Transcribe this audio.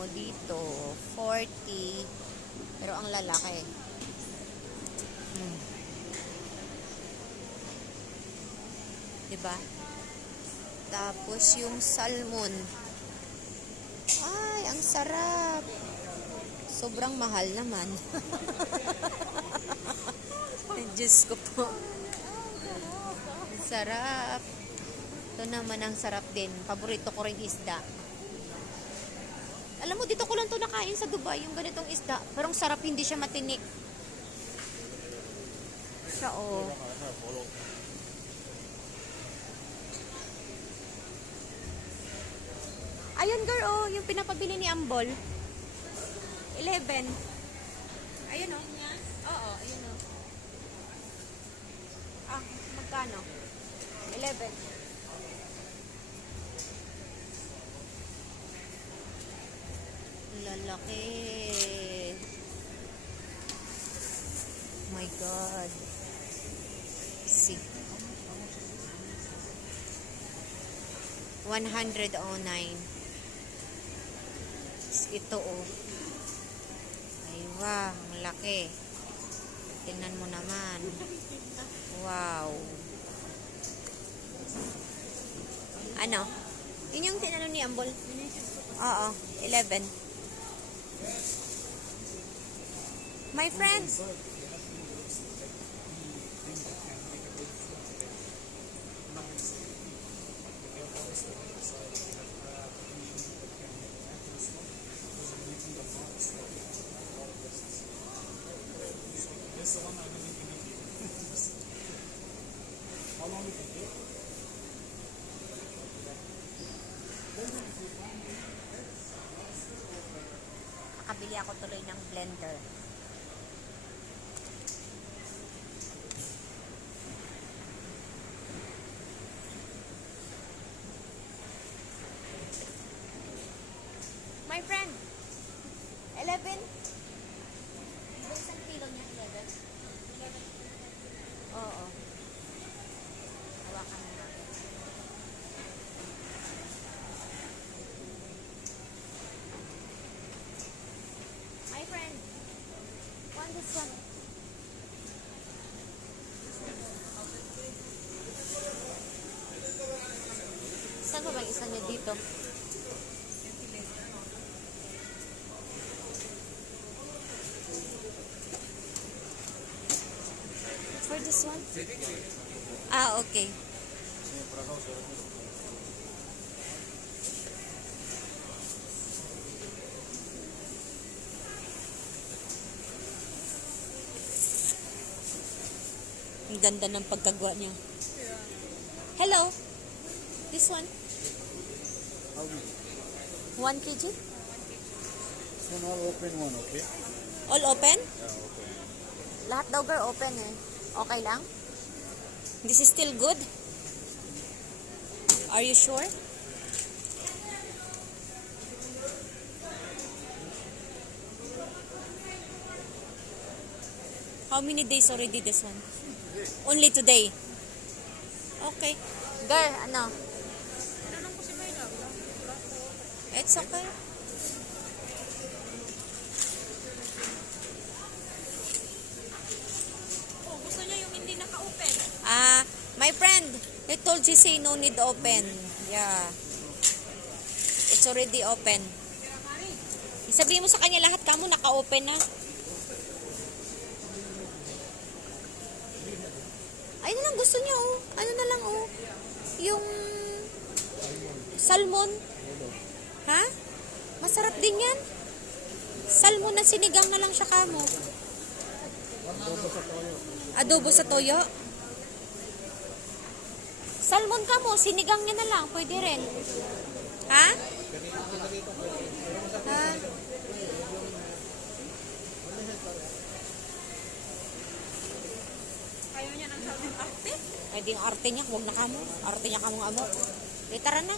mo dito, 40. Pero ang lalaki. Diba? Tapos yung salmon. Ay, ang sarap. Sobrang mahal naman. Diyos ko po. Ang sarap. Ito naman ang sarap din. Paborito ko rin isda. Alam mo, dito ko lang ito nakain sa Dubai, yung ganitong isda. Pero ang sarap, hindi siya matinik. Siya, oh. Ayun, girl, oh. Yung pinapabili ni Ambol. 11. Ayun, oh. Oo, ayun, oh. Ah, magkano? 11. Lalaki. My God. See. 109. Ito, oh. Ay, wow. Ang laki. Tingnan mo naman. Wow. Ano? Yun yung tinanong ni Ambol? Oo. 11. My friend. Nakabili ako tuloy ng blender. My friend, 11? Isang kilo niya, 11? Oo. Hawakan na natin. My friend, want this one? Saan ba bang isa niya dito? For this one? Ah, okay. Ang ganda ng pagkagawa niya. Hello. This one? 1 kg? One all open one, okay? All open? Yeah, open. Lahat daw girl open eh. Okay lang? This is still good? Are you sure? How many days already this one? Only today. Okay. Girl, ano? It's okay. Gusto niya yung hindi naka-open. My friend, you told she say no need open. Yeah. It's already open. Sabihin mo sa kanya lahat kamo naka-open na. Ay na lang gusto niya oh. Ano na lang oh. Yung salmon. Ha? Masarap din yan. Salmon na sinigang na lang siya kamo. Adobo sa toyo. Salmon ka mo, sinigang niya na lang, pwede rin. Ha? Ha? Ayaw niya ng sabi arte. Ay, di yung arte niya, huwag na kamo. Arte niya kamong amo. Tara na.